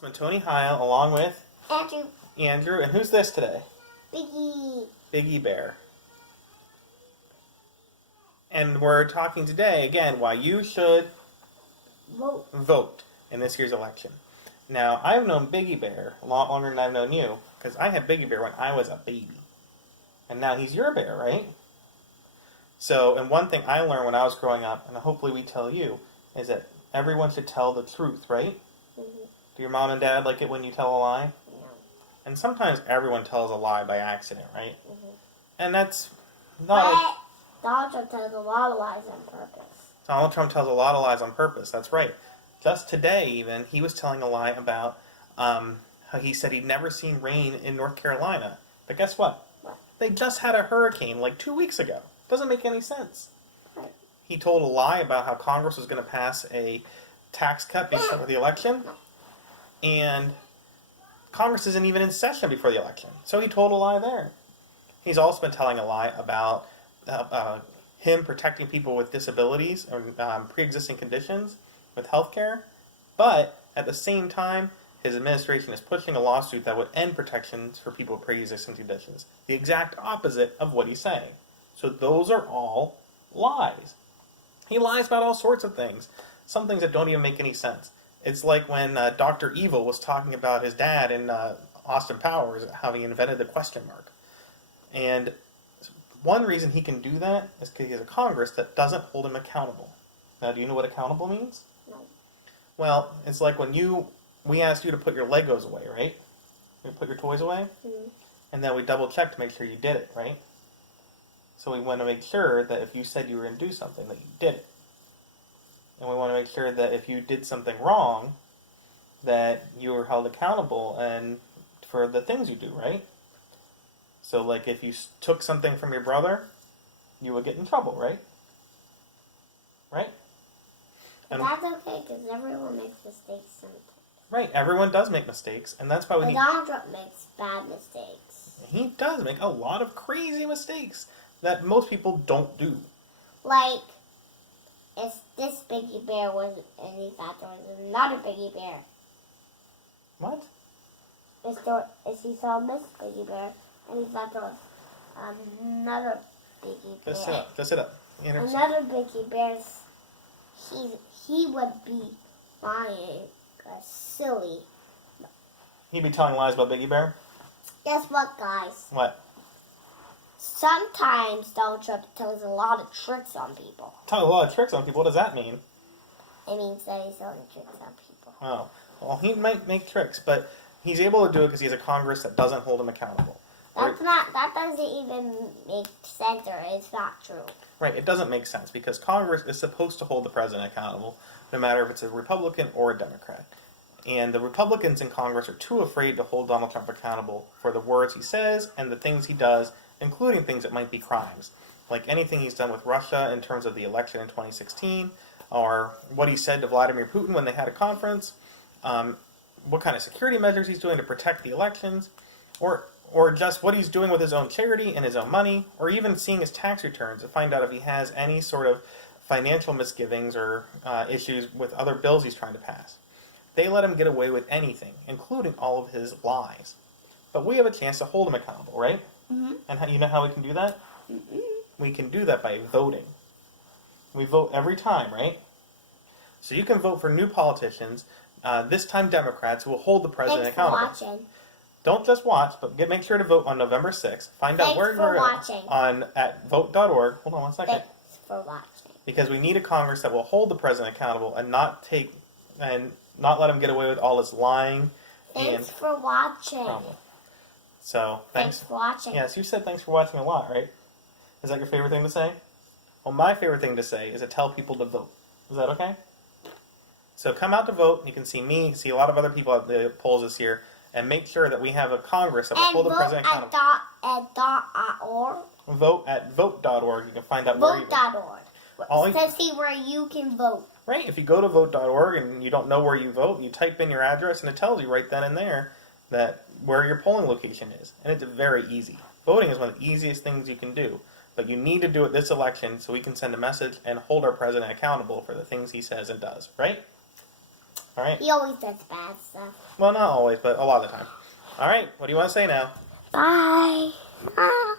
Councilman Tony Heyl, along with Andrew, and who's this today? Biggie Bear. And we're talking today, again, why you should vote in this year's election. Now, I've known Biggie Bear a lot longer than I've known you, because I had Biggie Bear when I was a baby. And now he's your bear, right? So, and one thing I learned when I was growing up, and hopefully we tell you, is that everyone should tell the truth, right? Mm-hmm. Do your mom and dad like it when you tell a lie? No. And sometimes everyone tells a lie by accident, right? Mm-hmm. And that's not... Donald Trump tells a lot of lies on purpose. Donald Trump tells a lot of lies on purpose, that's right. Just today, even, he was telling a lie about how he said he'd never seen rain in North Carolina. But guess what? What? They just had a hurricane like 2 weeks ago. Doesn't make any sense. Right. He told a lie about how Congress was going to pass a tax cut before the election. And Congress isn't even in session before the election. So he told a lie there. He's also been telling a lie about him protecting people with disabilities or pre-existing conditions with health care. But at the same time, his administration is pushing a lawsuit that would end protections for people with pre-existing conditions. The exact opposite of what he's saying. So those are all lies. He lies about all sorts of things. Some things that don't even make any sense. It's like when Dr. Evil was talking about his dad in Austin Powers, how he invented the question mark. And one reason he can do that is because he has a Congress that doesn't hold him accountable. Now, do you know what accountable means? No. Well, it's like when we asked you to put your Legos away, right? You put your toys away? Mm-hmm. And then we double checked to make sure you did it, right? So we want to make sure that if you said you were going to do something, that you did it. And we want to make sure that if you did something wrong, that you were held accountable and for the things you do, right? So, like, if you took something from your brother, you would get in trouble, right? Right? But that's okay, because everyone makes mistakes sometimes. Right, everyone does make mistakes, and that's why we But Donald Trump makes bad mistakes. He does make a lot of crazy mistakes that most people don't do. Like, if this Biggie Bear was, and he thought there was another Biggie Bear. What? If he saw Miss Biggie Bear, and he thought there was another Biggie Bear. Just sit up. Another Biggie Bear, he would be lying silly. He'd be telling lies about Biggie Bear? Guess what, guys? What? Sometimes Donald Trump tells a lot of tricks on people. Telling a lot of tricks on people, what does that mean? It means that he's telling tricks on people. Oh. Well, he might make tricks, but he's able to do it because he has a Congress that doesn't hold him accountable. That doesn't even make sense, or it's not true. Right, it doesn't make sense because Congress is supposed to hold the president accountable, no matter if it's a Republican or a Democrat. And the Republicans in Congress are too afraid to hold Donald Trump accountable for the words he says and the things he does, including things that might be crimes. Like anything he's done with Russia in terms of the election in 2016, or what he said to Vladimir Putin when they had a conference, what kind of security measures he's doing to protect the elections, or just what he's doing with his own charity and his own money, or even seeing his tax returns to find out if he has any sort of financial misgivings or issues with other bills he's trying to pass. They let him get away with anything, including all of his lies. But we have a chance to hold him accountable, right? Mm-hmm. And you know how we can do that? Mm-hmm. We can do that by voting. We vote every time, right? So you can vote for new politicians, this time Democrats, who will hold the president accountable. Thanks for watching. Don't just watch, but make sure to vote on November 6th. Find out where you're at vote.org. Hold on one second. Thanks for watching. Because we need a Congress that will hold the president accountable and not let him get away with all this lying. Thanks for watching. Problem. So thanks for watching. Yes, you said thanks for watching a lot, right? Is that your favorite thing to say? Well, my favorite thing to say is to tell people to vote. Is that okay? So come out to vote. You can see me, you can see a lot of other people at the polls this year, and make sure that we have a Congress that will hold the president accountable. Vote@.org. Vote at vote.org. You can find out where you vote. Vote.org. To see where you can vote. Right. If you go to vote.org and you don't know where you vote, you type in your address and it tells you right then and there that where your polling location is. And it's very easy. Voting is one of the easiest things you can do. But you need to do it this election so we can send a message and hold our president accountable for the things he says and does. Right? All right. He always does bad stuff. Well, not always, but a lot of the time. All right. What do you want to say now? Bye. Ah.